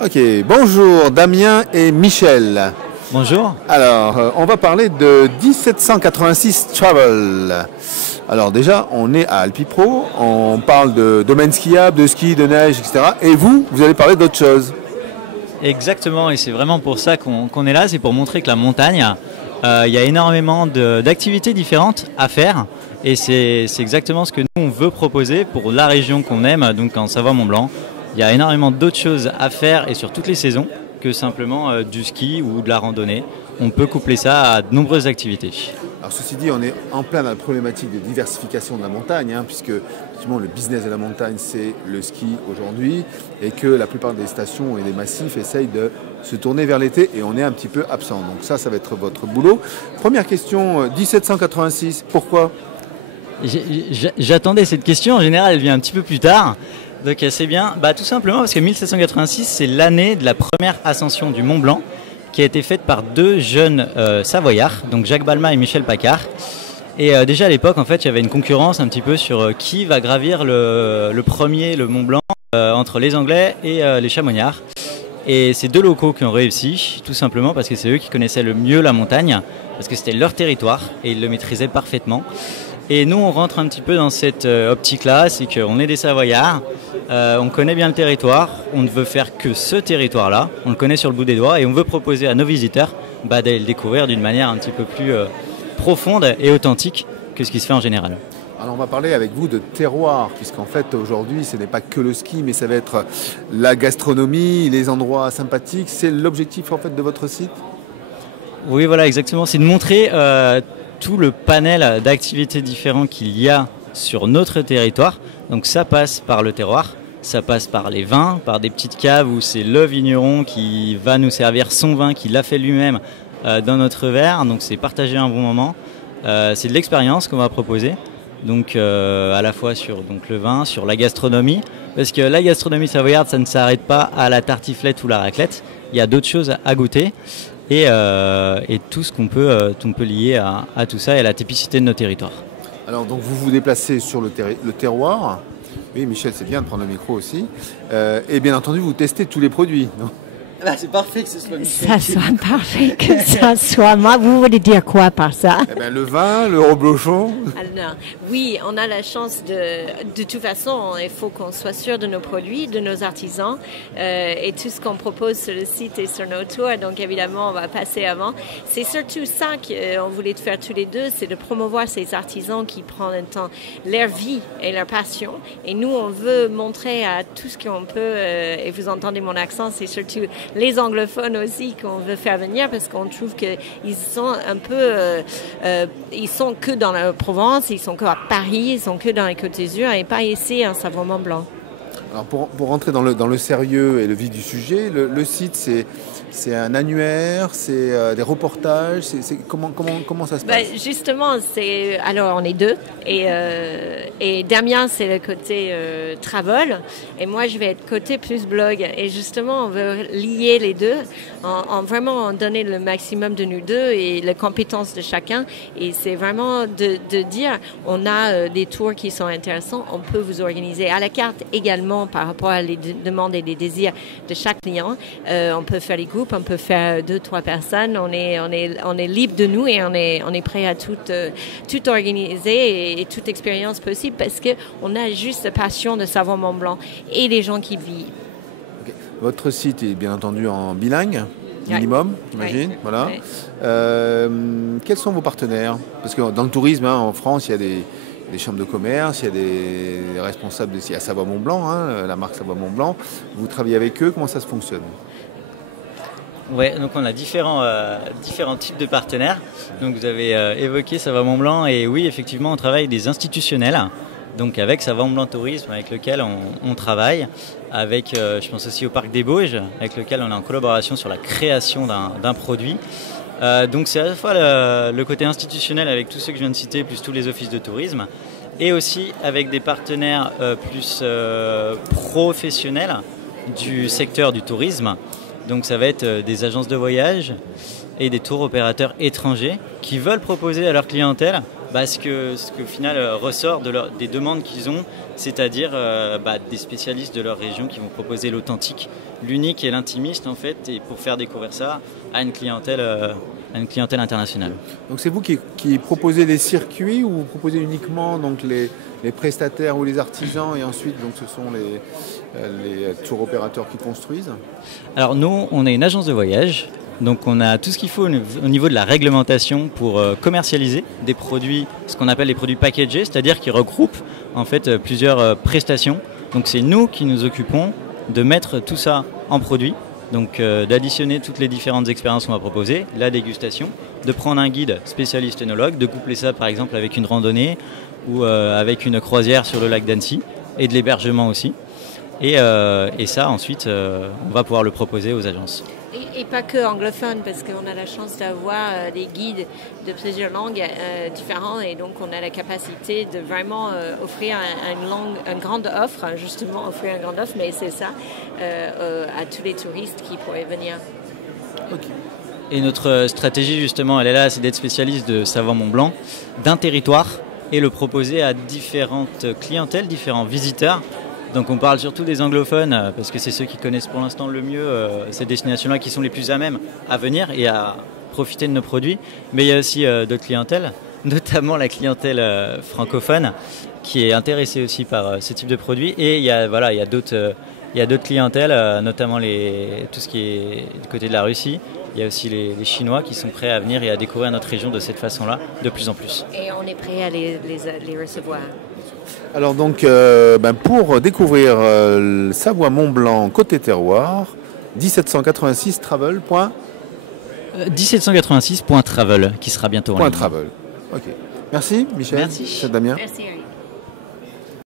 Ok, bonjour Damien et Michel. Bonjour. Alors, on va parler de 1786 Travel. Alors déjà, on est à Alpipro, on parle de domaine skiable, de ski, de neige, etc. Et vous allez parler d'autre chose. Exactement, et c'est vraiment pour ça qu'on est là, c'est pour montrer que la montagne, il y a énormément d'activités différentes à faire. Et c'est exactement ce que nous on veut proposer pour la région qu'on aime, donc en Savoie-Mont-Blanc. Il y a énormément d'autres choses à faire et sur toutes les saisons que simplement du ski ou de la randonnée. On peut coupler ça à de nombreuses activités. Alors ceci dit, on est en plein dans la problématique de diversification de la montagne, puisque effectivement, le business de la montagne, c'est le ski aujourd'hui, et que la plupart des stations et des massifs essayent de se tourner vers l'été, et on est un petit peu absent. Donc ça va être votre boulot. Première question, 1786, pourquoi ? J'attendais cette question, en général elle vient un petit peu plus tard. Donc c'est bien, tout simplement parce que 1786 c'est l'année de la première ascension du Mont Blanc qui a été faite par deux jeunes savoyards, donc Jacques Balmat et Michel Paccard. Et déjà à l'époque en fait il y avait une concurrence un petit peu sur qui va gravir le premier, le Mont Blanc, entre les Anglais et les Chamoniards. Et c'est deux locaux qui ont réussi, tout simplement parce que c'est eux qui connaissaient le mieux la montagne, parce que c'était leur territoire et ils le maîtrisaient parfaitement. Et nous, on rentre un petit peu dans cette optique-là, c'est qu'on est des Savoyards, on connaît bien le territoire, on ne veut faire que ce territoire-là, on le connaît sur le bout des doigts et on veut proposer à nos visiteurs d'aller le découvrir d'une manière un petit peu plus profonde et authentique que ce qui se fait en général. Alors on va parler avec vous de terroir, puisqu'en fait aujourd'hui ce n'est pas que le ski, mais ça va être la gastronomie, les endroits sympathiques. C'est l'objectif en fait de votre site ? Oui, voilà, exactement. C'est de montrer tout le panel d'activités différentes qu'il y a sur notre territoire. Donc ça passe par le terroir, ça passe par les vins, par des petites caves où c'est le vigneron qui va nous servir son vin, qui l'a fait lui-même dans notre verre. Donc c'est partager un bon moment. C'est de l'expérience qu'on va proposer. Donc à la fois sur le vin, sur la gastronomie, parce que la gastronomie savoyarde, ça ne s'arrête pas à la tartiflette ou la raclette. Il y a d'autres choses à goûter. Et tout ce qu'on peut lier à tout ça et à la typicité de nos territoires. Alors donc vous vous déplacez sur le terroir. Oui, Michel, c'est bien de prendre le micro aussi. Et bien entendu, vous testez tous les produits. Non ? C'est parfait que ce soit Michel. Ça soit parfait que ça soit moi. Vous voulez dire quoi par ça? Le vin, le reblochon. Alors, oui, on a la chance de toute façon, il faut qu'on soit sûr de nos produits, de nos artisans et tout ce qu'on propose sur le site et sur nos tours. Donc évidemment, on va passer avant. C'est surtout ça qu'on voulait faire tous les deux, c'est de promouvoir ces artisans qui prennent un temps, leur vie et leur passion. Et nous, on veut montrer à tout ce qu'on peut, et vous entendez mon accent, c'est surtout les anglophones aussi qu'on veut faire venir parce qu'on trouve qu'ils sont un peu, ils sont que dans la Provence, ils sont que à Paris, ils sont que dans les Côtes d'Azur et pas ici en Savoie-Mont-Blanc. Alors pour rentrer dans le sérieux et le vif du sujet, le site c'est un annuaire, c'est des reportages, comment ça se passe ? Justement, alors on est deux et Damien c'est le côté travel et moi je vais être côté plus blog et justement on veut lier les deux en vraiment donner le maximum de nous deux et les compétences de chacun et c'est vraiment de dire on a des tours qui sont intéressants, on peut vous organiser à la carte également par rapport à les demandes et les désirs de chaque client. On peut faire les groupes, on peut faire 2-3 personnes. On est libre de nous et on est prêt à tout organiser et toute expérience possible parce que on a juste la passion de Savoie-Mont-Blanc et les gens qui vivent. Okay. Votre site est bien entendu en bilingue. Minimum, j'imagine. Ouais. Voilà. Ouais. Quels sont vos partenaires ? Parce que dans le tourisme, en France, il y a des chambres de commerce, il y a des responsables, il y a Savoie-Mont-Blanc, la marque Savoie-Mont-Blanc. Vous travaillez avec eux, comment ça se fonctionne ? Oui, donc on a différents types de partenaires. Donc vous avez évoqué Savoie-Mont-Blanc et oui, effectivement, on travaille avec des institutionnels. Donc avec Savoie-Mont-Blanc Tourisme, avec lequel on travaille, avec, je pense aussi au Parc des Bauges, avec lequel on est en collaboration sur la création d'un produit. Donc c'est à la fois le côté institutionnel avec tous ceux que je viens de citer, plus tous les offices de tourisme, et aussi avec des partenaires plus professionnels du secteur du tourisme. Donc ça va être des agences de voyage et des tours opérateurs étrangers qui veulent proposer à leur clientèle ce qu'au final ressort des demandes qu'ils ont, c'est-à-dire des spécialistes de leur région qui vont proposer l'authentique, l'unique et l'intimiste en fait, et pour faire découvrir ça à une clientèle internationale. Donc c'est vous qui proposez les circuits ou vous proposez uniquement donc les prestataires ou les artisans et ensuite donc ce sont les tour opérateurs qui construisent? Alors nous, on est une agence de voyage. Donc on a tout ce qu'il faut au niveau de la réglementation pour commercialiser des produits, ce qu'on appelle les produits packagés, c'est-à-dire qui regroupent en fait plusieurs prestations. Donc c'est nous qui nous occupons de mettre tout ça en produit, donc d'additionner toutes les différentes expériences qu'on va proposer, la dégustation, de prendre un guide spécialiste œnologue, de coupler ça par exemple avec une randonnée ou avec une croisière sur le lac d'Annecy et de l'hébergement aussi. Et ça ensuite on va pouvoir le proposer aux agences. Et pas que anglophone, parce qu'on a la chance d'avoir des guides de plusieurs langues différentes et donc on a la capacité de vraiment offrir une grande offre, justement offrir une grande offre, mais c'est ça, à tous les touristes qui pourraient venir. Okay. Et notre stratégie justement, elle est là, c'est d'être spécialiste de Savoie-Mont-Blanc, d'un territoire et le proposer à différentes clientèles, différents visiteurs. Donc on parle surtout des anglophones parce que c'est ceux qui connaissent pour l'instant le mieux ces destinations-là, qui sont les plus à même à venir et à profiter de nos produits. Mais il y a aussi d'autres clientèles, notamment la clientèle francophone qui est intéressée aussi par ce type de produits. Et il y a d'autres clientèles, notamment tout ce qui est du côté de la Russie. Il y a aussi les Chinois qui sont prêts à venir et à découvrir notre région de cette façon-là, de plus en plus. Et on est prêt à les recevoir. Alors donc, pour découvrir Savoie-Mont-Blanc côté terroir, 1786travel. 1786.travel qui sera bientôt en ligne. .travel. Ok. Merci Michel. Merci. Damien. Merci.